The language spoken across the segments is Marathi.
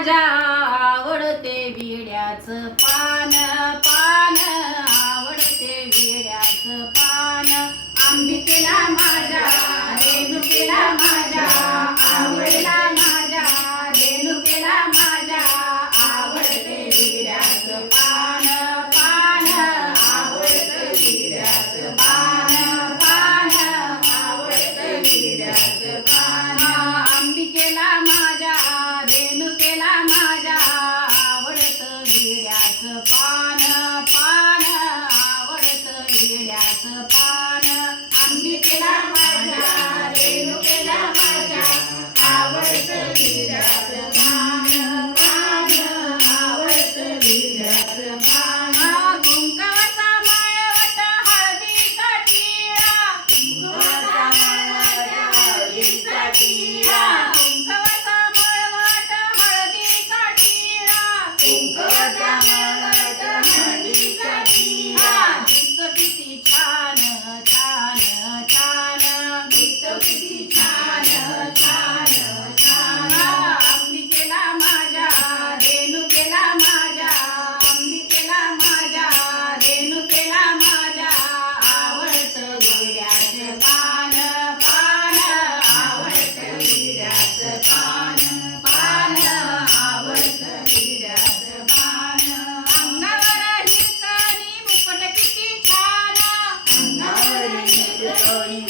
माझ्या आवडते विड्याचं पान पान. आवडते विड्याचं पान. आंबिकेला माझ्या रेणुकेला माझ्या. आवडला माझ्या रेणुकेला माझ्या. पान. अंबिकेला माझ्या रेणुकेला माझ्या आवडतं Holy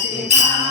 Happy Father.